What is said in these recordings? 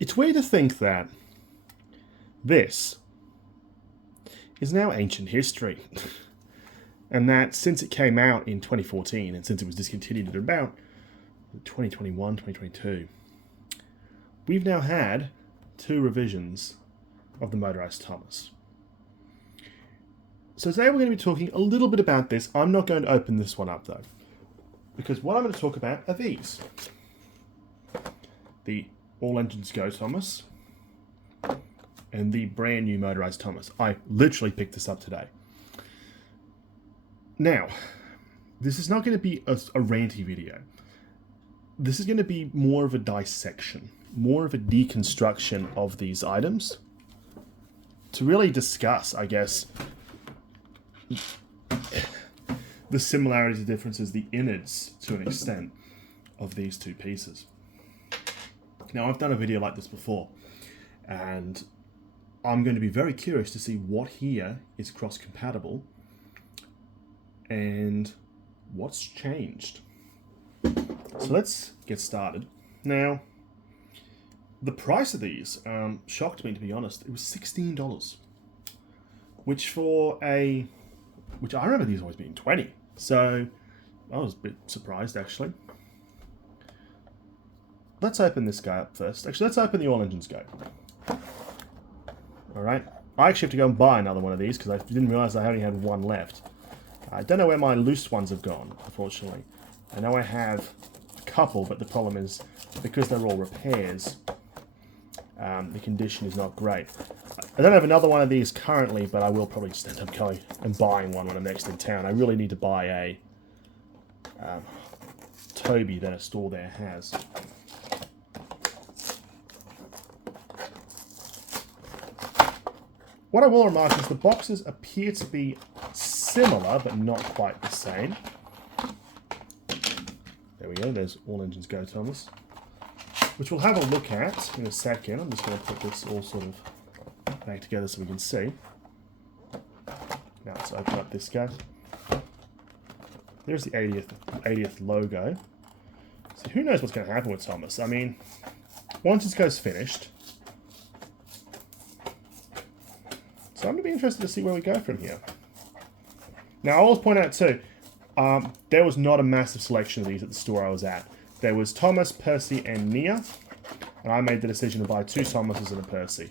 It's weird to think that this is now ancient history. And that since it came out in 2014 and since it was discontinued at about 2021, 2022, we've now had 2 revisions of the motorized Thomas. So today we're going to be talking a little bit about this. I'm not going to open this one up though, because what I'm going to talk about are these. The All Engines Go Thomas and the brand new motorized Thomas. I literally picked this up today. Now, this is not going to be a ranty video. This is going to be more of a dissection, more of a deconstruction of these items to really discuss, I guess, the similarities and differences, the innards, to an extent, of these 2 pieces. Now, I've done a video like this before, and I'm going to be very curious to see what here is cross-compatible and what's changed. So let's get started. Now, the price of these shocked me, to be honest. It was $16, which I remember these always being $20. So I was a bit surprised, actually. Let's open this guy up first. Actually, let's open the All Engines Go. All right. I actually have to go and buy another one of these because I didn't realize I only had one left. I don't know where my loose ones have gone, unfortunately. I know I have a couple, but the problem is, because they're all repairs, the condition is not great. I don't have another one of these currently, but I will probably just end up going and buying one when I'm next in town. I really need to buy a Toby that a store there has. What I will remark is the boxes appear to be similar, but not quite the same. There we go, there's All Engines Go Thomas, which we'll have a look at in a second. I'm just going to put this all sort of back together so we can see. Now let's open up this guy. There's the 80th logo. So who knows what's going to happen with Thomas? I mean, once this goes finished, so I'm going to be interested to see where we go from here. Now, I'll always point out too, there was not a massive selection of these at the store I was at. There was Thomas, Percy, and Nia, and I made the decision to buy 2 Thomases and a Percy,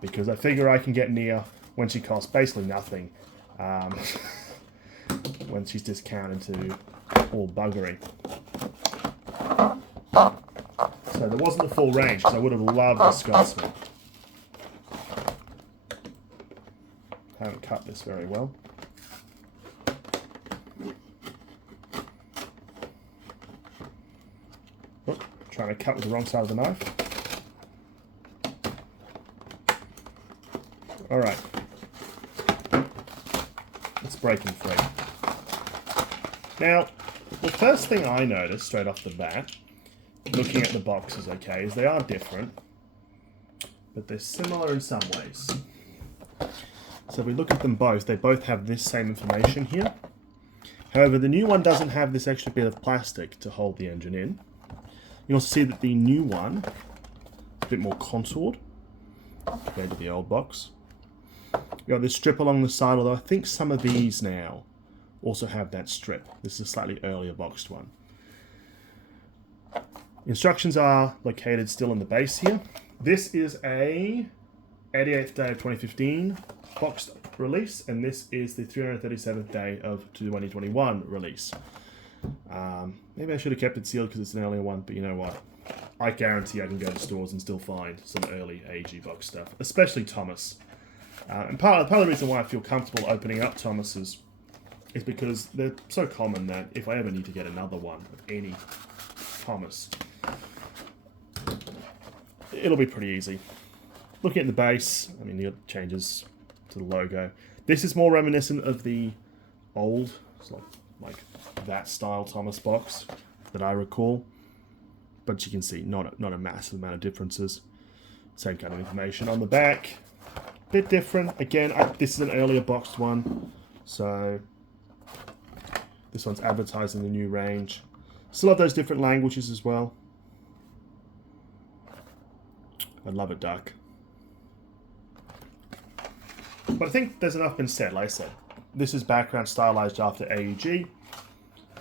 because I figure I can get Nia when she costs basically nothing, when she's discounted to all buggery. So there wasn't the full range, because I would have loved the Scotsman. Haven't cut this very well. Trying to cut with the wrong side of the knife. Alright. Let's break him free. Now, the first thing I noticed straight off the bat, looking at the boxes, okay, is they are different, but they're similar in some ways. So if we look at them both, they both have this same information here. However, the new one doesn't have this extra bit of plastic to hold the engine in. You also see that the new one is a bit more contoured compared to the old box. You got this strip along the side, although I think some of these now also have that strip. This is a slightly earlier boxed one. Instructions are located still in the base here. This is a 88th day of 2015 boxed release, and this is the 337th day of 2021 release. Maybe I should have kept it sealed because it's an earlier one, but you know what? I guarantee I can go to stores and still find some early AEG box stuff, especially Thomas. And part of the reason why I feel comfortable opening up Thomases is because they're so common that if I ever need to get another one of any Thomas, it'll be pretty easy. Looking at the base, I mean, the changes to the logo. This is more reminiscent of the old, it's like that style Thomas box that I recall. But you can see not a massive amount of differences. Same kind of information on the back. Bit different. Again, this is an earlier boxed one, so this one's advertising the new range. Still have those different languages as well. I'd love it dark. But I think there's enough been said. Like I said, this is background stylized after AEG.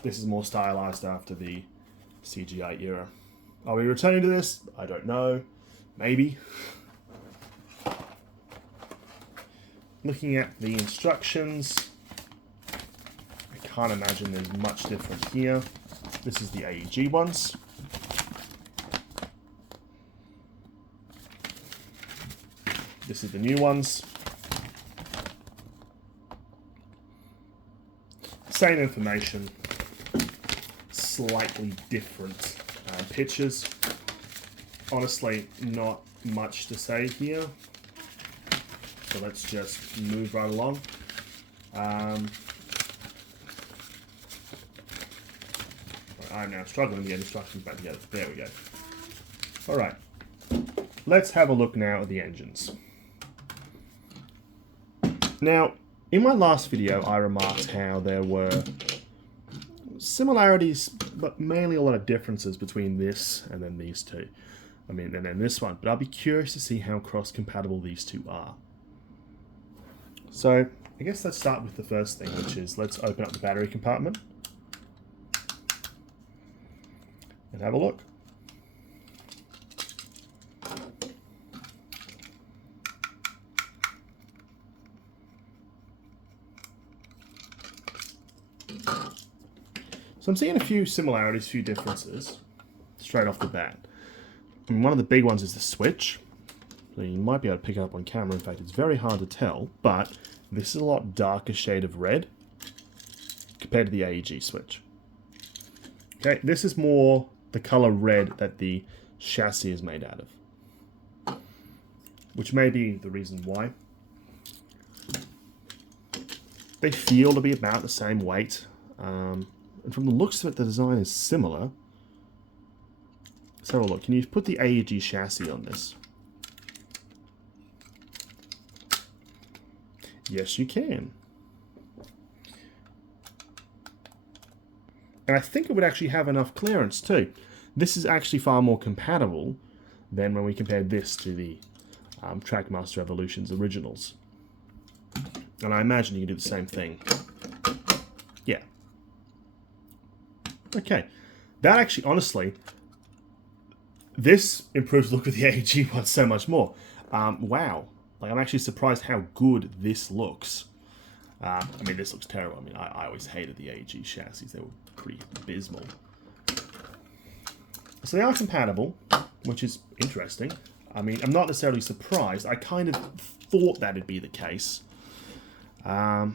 This is more stylized after the CGI era. Are we returning to this? I don't know. Maybe. Looking at the instructions, I can't imagine there's much different here. This is the AEG ones. This is the new ones. Same information, slightly different pictures. Honestly, not much to say here. So let's just move right along. I'm now struggling to get instructions back together. There we go. Alright. Let's have a look now at the engines. Now, in my last video, I remarked how there were similarities, but mainly a lot of differences between this and then these two. I mean, and then this one. But I'll be curious to see how cross-compatible these two are. So, I guess let's start with the first thing, which is let's open up the battery compartment and have a look. So I'm seeing a few similarities, a few differences, straight off the bat. I mean, one of the big ones is the switch. So you might be able to pick it up on camera. In fact, it's very hard to tell, but this is a lot darker shade of red compared to the AEG switch. Okay, this is more the color red that the chassis is made out of, which may be the reason why. They feel to be about the same weight. And from the looks of it, the design is similar. Let's have a look. Can you put the AEG chassis on this? Yes, you can. And I think it would actually have enough clearance too. This is actually far more compatible than when we compared this to the Trackmaster Evolution's originals. And I imagine you can do the same thing. Yeah. Okay. That actually, honestly, this improves the look of the AEG one so much more. Wow. Like, I'm actually surprised how good this looks. I mean, this looks terrible. I mean, I always hated the AEG chassis. They were pretty abysmal. So they are compatible, which is interesting. I mean, I'm not necessarily surprised. I kind of thought that'd be the case. Yeah.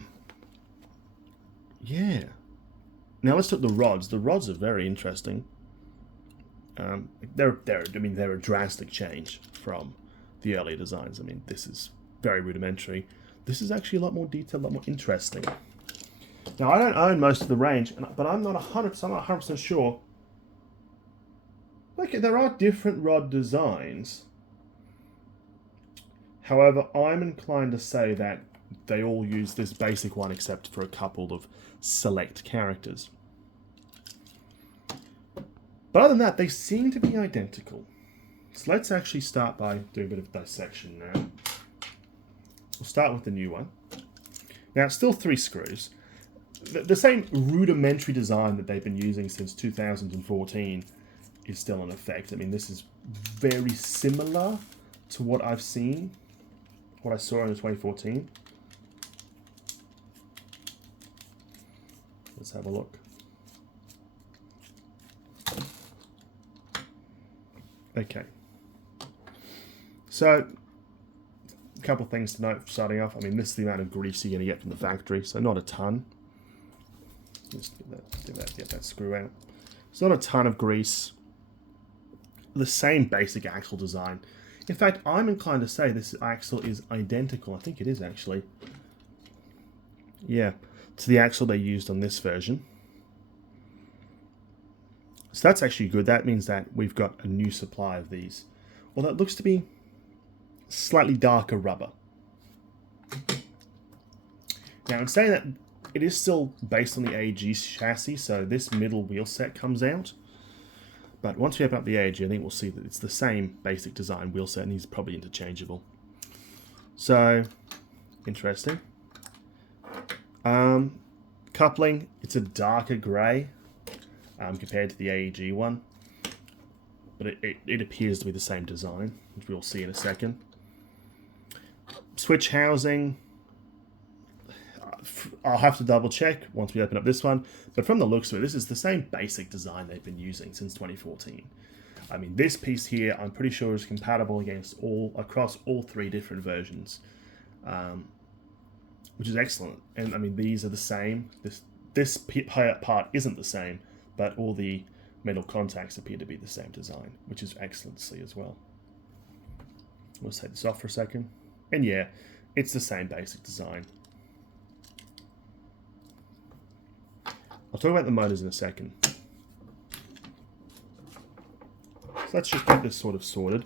Now let's look at the rods. The rods are very interesting. They're a drastic change from the earlier designs. I mean, this is very rudimentary. This is actually a lot more detailed, a lot more interesting. Now, I don't own most of the range, but I'm not 100% sure. Okay, there are different rod designs. However, I'm inclined to say that they all use this basic one except for a couple of select characters. But other than that, they seem to be identical. So let's actually start by doing a bit of dissection now. We'll start with the new one. Now, it's still 3 screws. The same rudimentary design that they've been using since 2014 is still in effect. I mean, this is very similar to what I've seen, what I saw in the 2014. Let's have a look. Okay. So, a couple of things to note starting off. I mean, this is the amount of grease you're going to get from the factory, so not a ton. Just get that screw out. It's not a ton of grease. The same basic axle design. In fact, I'm inclined to say this axle is identical. I think it is actually. Yeah, to the axle they used on this version. So that's actually good. That means that we've got a new supply of these. Well, that looks to be slightly darker rubber. Now, in saying that, it is still based on the AEG chassis, so this middle wheel set comes out. But once we open up the AEG, I think we'll see that it's the same basic design wheel set, and these are probably interchangeable. So, interesting. Coupling, it's a darker grey compared to the AEG one. But it appears to be the same design, which we'll see in a second. Switch housing, I'll have to double check once we open up this one, but from the looks of it, this is the same basic design they've been using since 2014. I mean, this piece here, I'm pretty sure is compatible across all 3 different versions, which is excellent. And I mean, these are the same. This part isn't the same, but all the metal contacts appear to be the same design, which is excellent to see as well. Let's take this off for a second. And yeah, it's the same basic design. I'll talk about the motors in a second. So let's just get this sort of sorted.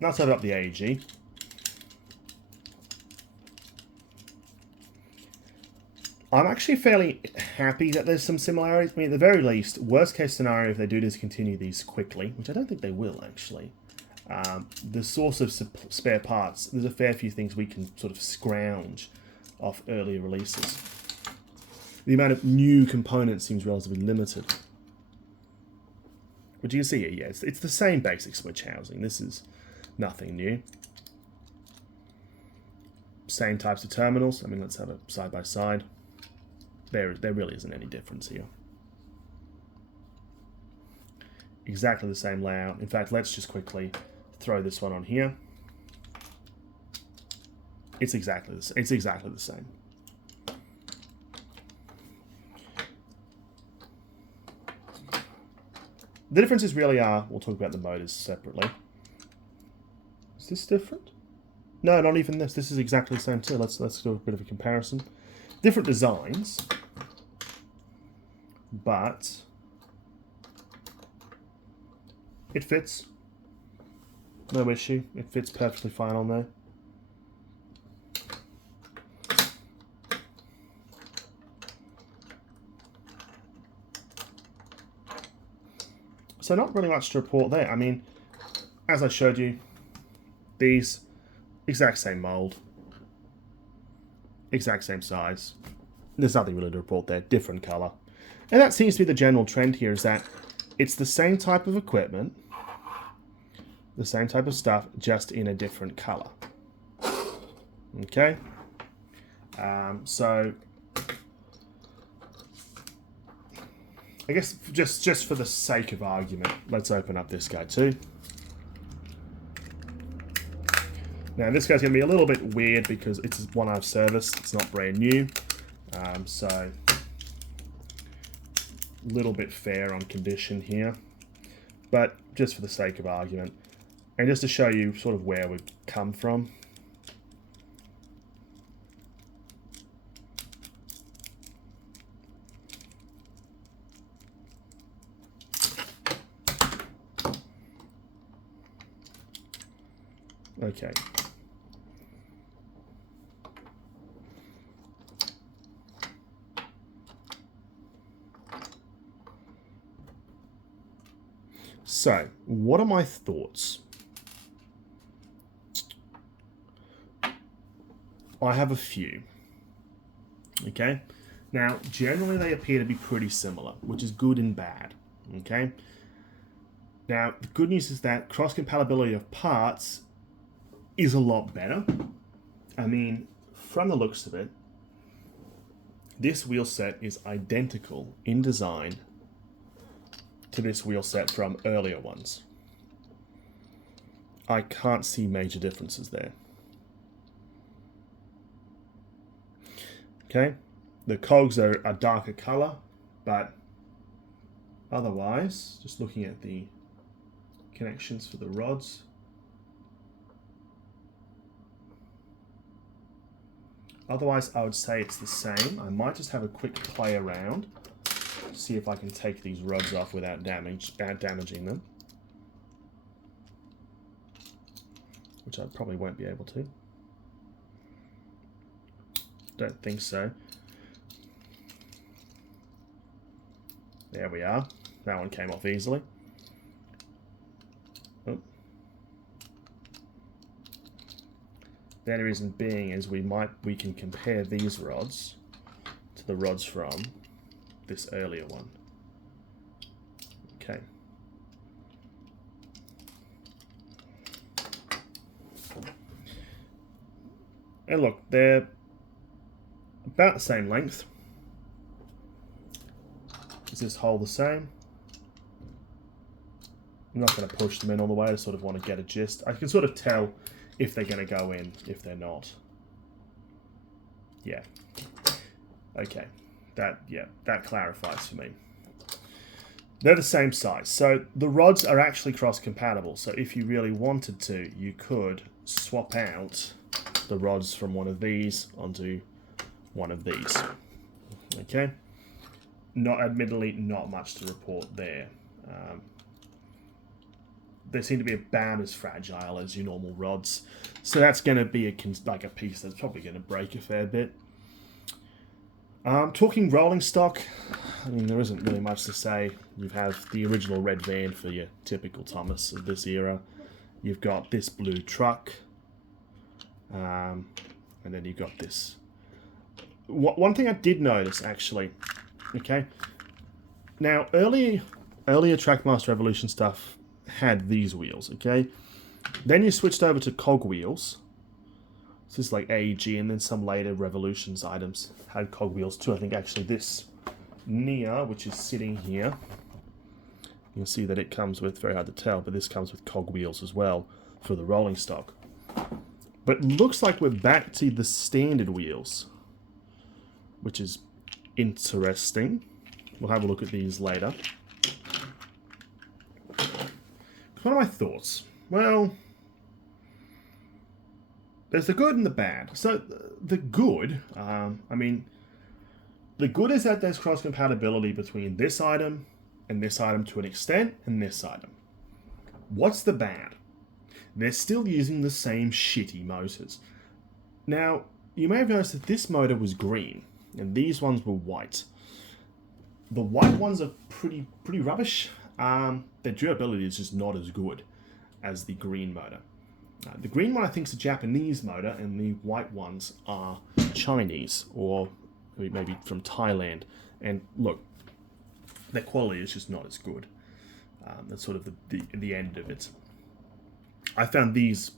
Now let's open up the AEG. I'm actually fairly happy that there's some similarities. I mean, at the very least, worst case scenario, if they do discontinue these quickly, which I don't think they will actually, the source of spare parts, there's a fair few things we can sort of scrounge off earlier releases. The amount of new components seems relatively limited. But you can see here, yeah, it's the same basic switch housing. This is nothing new. Same types of terminals. I mean, let's have it side by side. There really isn't any difference here. Exactly the same layout. In fact, let's just quickly throw this one on here. It's exactly the same. The differences really are, we'll talk about the motors separately. Is this different? No, not even this. This is exactly the same too. Let's do a bit of a comparison. Different designs, but it fits. No issue. It fits perfectly fine on there. So not really much to report there. I mean, as I showed you, these exact same mold, exact same size. There's nothing really to report there. Different color. And that seems to be the general trend here, is that it's the same type of equipment, the same type of stuff, just in a different color. Okay? So I guess just for the sake of argument, let's open up this guy too. Now this guy's going to be a little bit weird because it's one I've serviced. It's not brand new. So a little bit fair on condition here. But just for the sake of argument, and just to show you sort of where we've come from. Okay. So, what are my thoughts? I have a few. Okay? Now, generally they appear to be pretty similar, which is good and bad. Okay? Now, the good news is that cross-compatibility of parts is a lot better. I mean, from the looks of it, this wheel set is identical in design to this wheel set from earlier ones. I can't see major differences there. Okay, the cogs are a darker color, but otherwise, just looking at the connections for the rods, otherwise I would say it's the same. I might just have a quick play around, see if I can take these rods off without damaging them, which I probably won't be able to. Don't think so. There we are. That one came off easily. Oh. The only reason being is we can compare these rods to the rods from this earlier one. Okay. And look, they're about the same length. Is this hole the same? I'm not going to push them in all the way. I sort of want to get a gist. I can sort of tell if they're going to go in, if they're not. Yeah. Okay. That clarifies for me. They're the same size. So the rods are actually cross-compatible. So if you really wanted to, you could swap out the rods from one of these onto one of these. Okay. Admittedly, not much to report there. They seem to be about as fragile as your normal rods. So that's going to be a piece that's probably going to break a fair bit. Talking rolling stock, I mean, there isn't really much to say. You have the original red van for your typical Thomas of this era. You've got this blue truck. And then you've got this. One thing I did notice, actually, okay? Now, earlier Trackmaster Evolution stuff had these wheels, okay? Then you switched over to cog wheels. So this is like AEG, and then some later Revolutions items had cog wheels too. I think actually this Nia, which is sitting here, you'll see that it comes with, very hard to tell, but this comes with cog wheels as well for the rolling stock. But it looks like we're back to the standard wheels, which is interesting. We'll have a look at these later. What are my thoughts? Well, there's the good and the bad. So the good, I mean, the good is that there's cross-compatibility between this item and this item to an extent, and this item. What's the bad? They're still using the same shitty motors. Now, you may have noticed that this motor was green, and these ones were white. The white ones are pretty rubbish. Their durability is just not as good as the green motor. The green one I think is a Japanese motor, and the white ones are Chinese, or maybe from Thailand. And look, their quality is just not as good. That's sort of the end of it. I found these,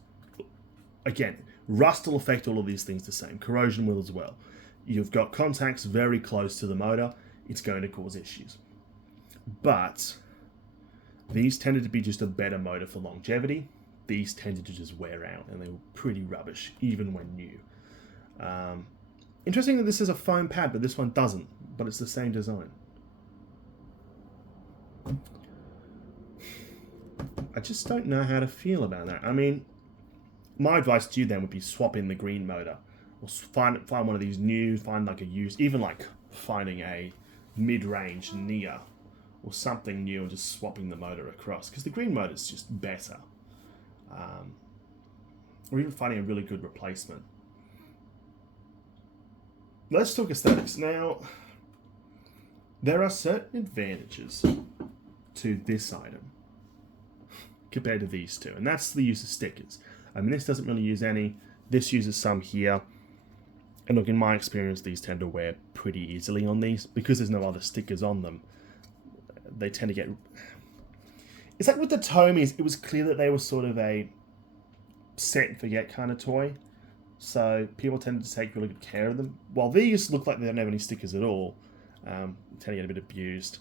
again, rust will affect all of these things the same. Corrosion will as well. You've got contacts very close to the motor, it's going to cause issues. But these tended to be just a better motor for longevity. These tended to just wear out, and they were pretty rubbish, even when new. Interesting that this is a foam pad, but this one doesn't, but it's the same design. I just don't know how to feel about that. I mean, my advice to you then would be swap in the green motor. Or find one of these new, find like a used, even like finding a mid-range Nia or something new and just swapping the motor across. Because the green motor is just better. Or even finding a really good replacement. Let's talk aesthetics. Now, there are certain advantages to this item compared to these two, and that's the use of stickers. I mean, this doesn't really use any. This uses some here. And look, in my experience, these tend to wear pretty easily on these. Because there's no other stickers on them, they tend to get... It's like with the Tomies, it was clear that they were sort of a set and forget kind of toy. So people tended to take really good care of them. While these look like they don't have any stickers at all, tend to get a bit abused.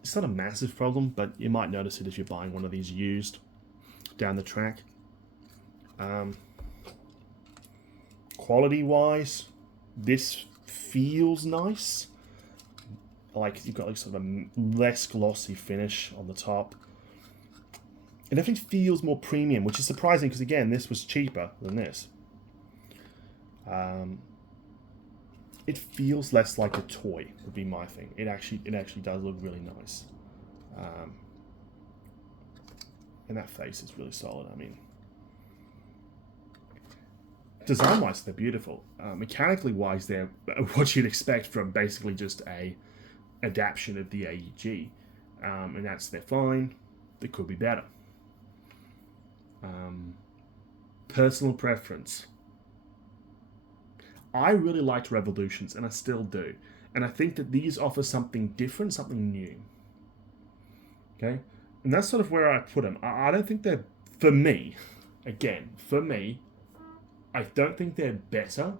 It's not a massive problem, but you might notice it if you're buying one of these used down the track. Quality-wise, this feels nice. Like you've got like sort of a less glossy finish on the top. It definitely feels more premium, which is surprising because again, this was cheaper than this. It feels less like a toy, would be my thing. It actually does look really nice. And that face is really solid. I mean, design-wise, they're beautiful. Mechanically wise, they're what you'd expect from basically just a adaptation of the AEG. And they're fine. They could be better. Personal preference. I really liked Revolutions, and I still do. And I think that these offer something different, something new. Okay? And that's sort of where I put them. I don't think they're, for me, again, for me, I don't think they're better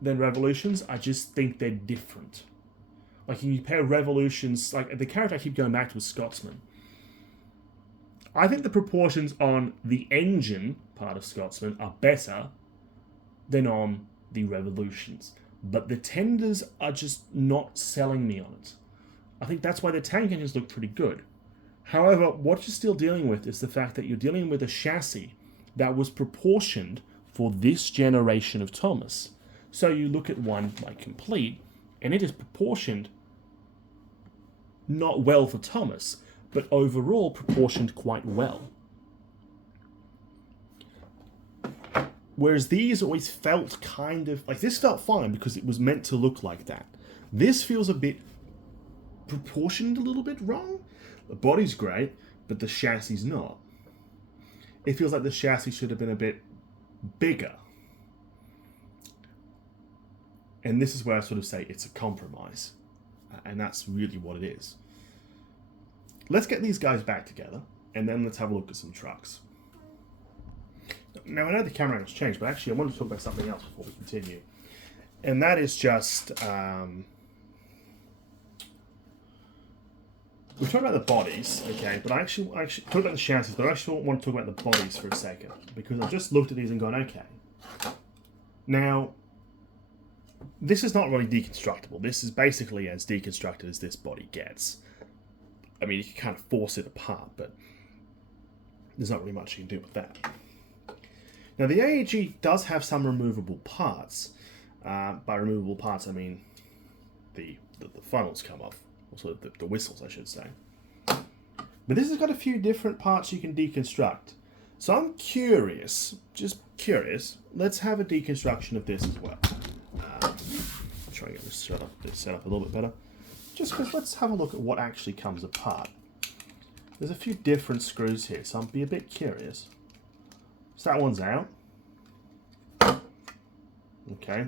than Revolutions. I just think they're different. Like, you compare Revolutions, like, the character I keep going back to is Scotsman. I think the proportions on the engine part of Scotsman are better than on the Revolutions. But the tenders are just not selling me on it. I think that's why the tank engines look pretty good. However, what you're still dealing with is the fact that you're dealing with a chassis that was proportioned for this generation of Thomas. So you look at one like Complete, and it is proportioned not well for Thomas, but overall proportioned quite well. Whereas these always felt kind of... like, this felt fine because it was meant to look like that. This feels a bit proportioned a little bit wrong. The body's great, but the chassis's not. It feels like the chassis should have been a bit bigger. And this is where I sort of say it's a compromise. And that's really what it is. Let's get these guys back together, and then let's have a look at some trucks. Now, I know the camera angle's changed, but actually I want to talk about something else before we continue. And that is just... we talked about the bodies, okay, but I actually talked about the chassis, but I actually want to talk about the bodies for a second, because I've just looked at these and gone, okay. Now, this is not really deconstructible. This is basically as deconstructed as this body gets. I mean, you can kind of force it apart, but there's not really much you can do with that. Now, the AEG does have some removable parts. By removable parts, I mean the funnels come off. Or sort of the whistles, I should say. But this has got a few different parts you can deconstruct. So I'm curious, just curious, let's have a deconstruction of this as well. Try and get this set up a little bit better. Just because let's have a look at what actually comes apart. There's a few different screws here, so I'll be a bit curious. So that one's out. Okay.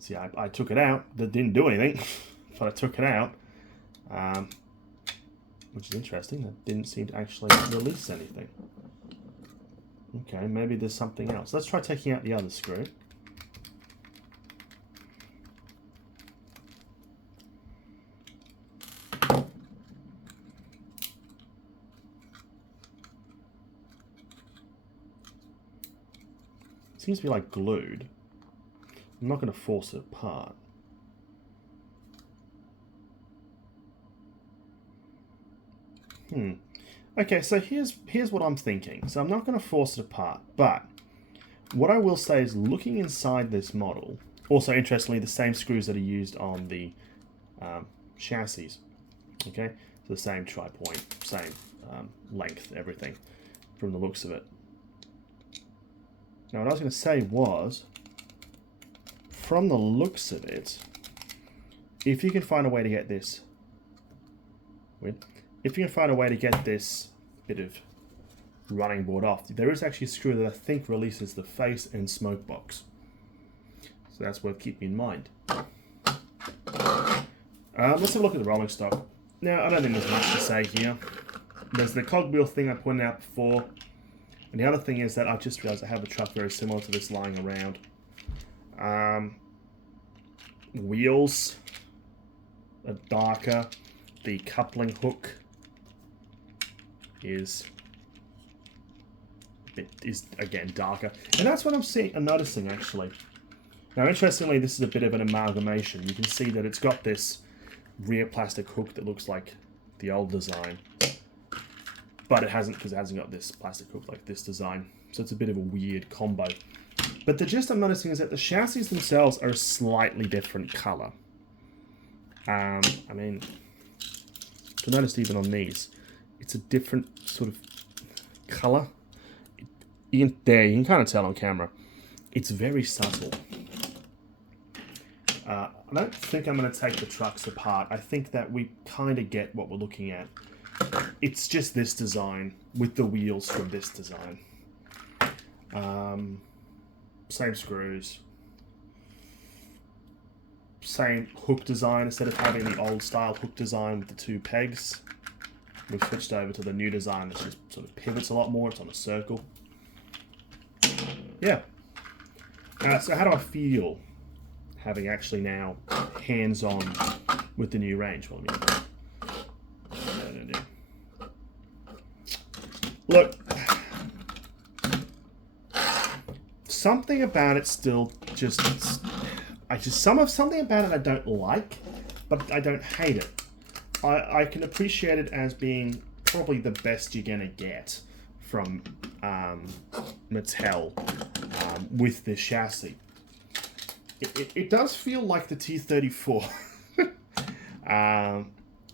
See, I took it out. That didn't do anything, but I took it out. Which is interesting. That didn't seem to actually release anything. Okay, maybe there's something else. Let's try taking out the other screw. It seems to be like glued. I'm not going to force it apart. Okay, so here's what I'm thinking. So I'm not going to force it apart, but what I will say is looking inside this model, also interestingly the same screws that are used on the chassis. Okay, so the same tri-point, same length, everything from the looks of it. Now what I was going to say was, from the looks of it, if you can find a way to get this, if you can find a way to get this bit of running board off, there is actually a screw that I think releases the face and smoke box. So that's worth keeping in mind. Let's have a look at the rolling stock. Now, I don't think there's much to say here. There's the cogwheel thing I pointed out before. And the other thing is that I've just realized I have a truck very similar to this lying around. Wheels are darker. The coupling hook is again darker, and that's what I'm noticing actually. Now, interestingly, this is a bit of an amalgamation. You can see that it's got this rear plastic hook that looks like the old design, but it hasn't, because it hasn't got this plastic hook like this design. So it's a bit of a weird combo. But the gist I'm noticing is that the chassis themselves are a slightly different color. I mean, you can notice even on these, it's a different sort of colour. You can kind of tell on camera. It's very subtle. I don't think I'm going to take the trucks apart. I think that we kind of get what we're looking at. It's just this design with the wheels from this design. Same screws. Same hook design. Instead of having the old style hook design with the 2 pegs, we've switched over to the new design that just sort of pivots a lot more. It's on a circle. Yeah. So how do I feel having actually now hands-on with the new range? Well, look, something about it still just... something about it I don't like, but I don't hate it. I can appreciate it as being probably the best you're gonna get from Mattel with this chassis. It does feel like the T-34,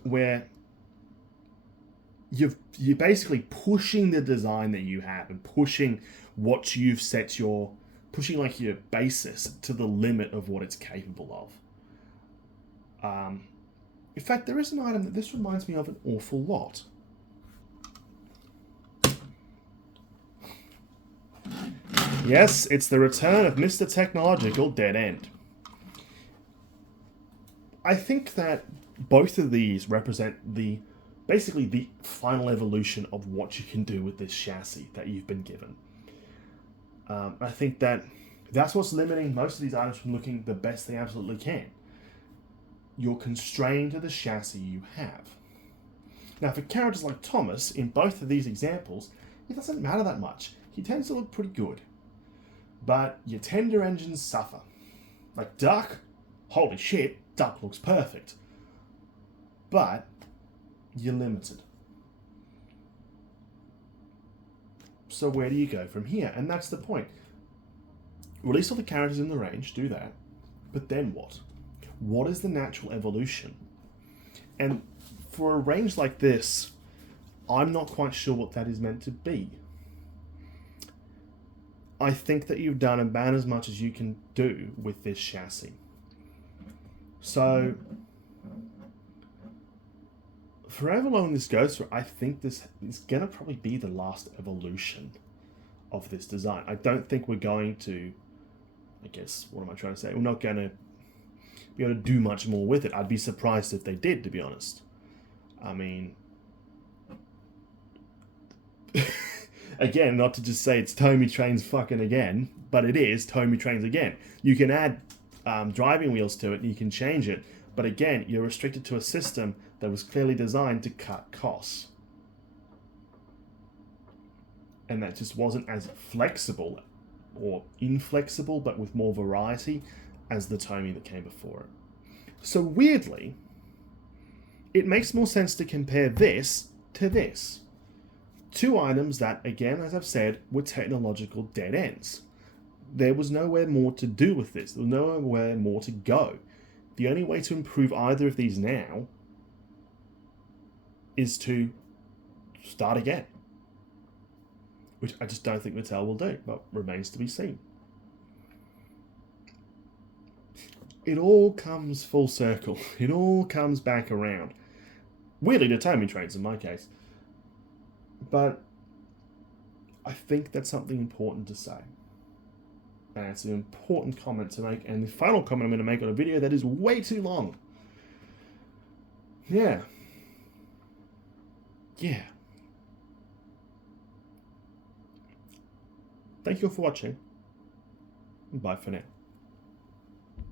where you're basically pushing the design that you have and pushing what you've set pushing like your basis to the limit of what it's capable of. In fact, there is an item that this reminds me of an awful lot. Yes, it's the return of Mr. Technological Dead End. I think that both of these represent basically the final evolution of what you can do with this chassis that you've been given. I think that's what's limiting most of these items from looking the best they absolutely can. You're constrained to the chassis you have. Now, for characters like Thomas, in both of these examples, it doesn't matter that much. He tends to look pretty good. But your tender engines suffer. Like Duck, holy shit, Duck looks perfect. But you're limited. So where do you go from here? And that's the point. Release all the characters in the range, do that. But then what? What is the natural evolution? And for a range like this, I'm not quite sure what that is meant to be. I think that you've done about as much as you can do with this chassis. So, for however long this goes for, I think this is going to probably be the last evolution of this design. I don't think we're going to, I guess, what am I trying to say? We're not going to be able to do much more with it. I'd be surprised if they did, to be honest. I mean... Again, not to just say it's Tomy Trains fucking again, but it is Tomy Trains again. You can add driving wheels to it and you can change it, but again, you're restricted to a system that was clearly designed to cut costs. And that just wasn't as flexible or inflexible, but with more variety as the Tomy that came before it. So weirdly, it makes more sense to compare this to this. 2 items that, again, as I've said, were technological dead ends. There was nowhere more to do with this. There was nowhere more to go. The only way to improve either of these now is to start again. Which I just don't think Mattel will do, but remains to be seen. It all comes full circle. It all comes back around. Weirdly to Tomy Trains in my case. But I think that's something important to say. And it's an important comment to make. And the final comment I'm going to make on a video that is way too long. Yeah. Thank you all for watching. Bye for now.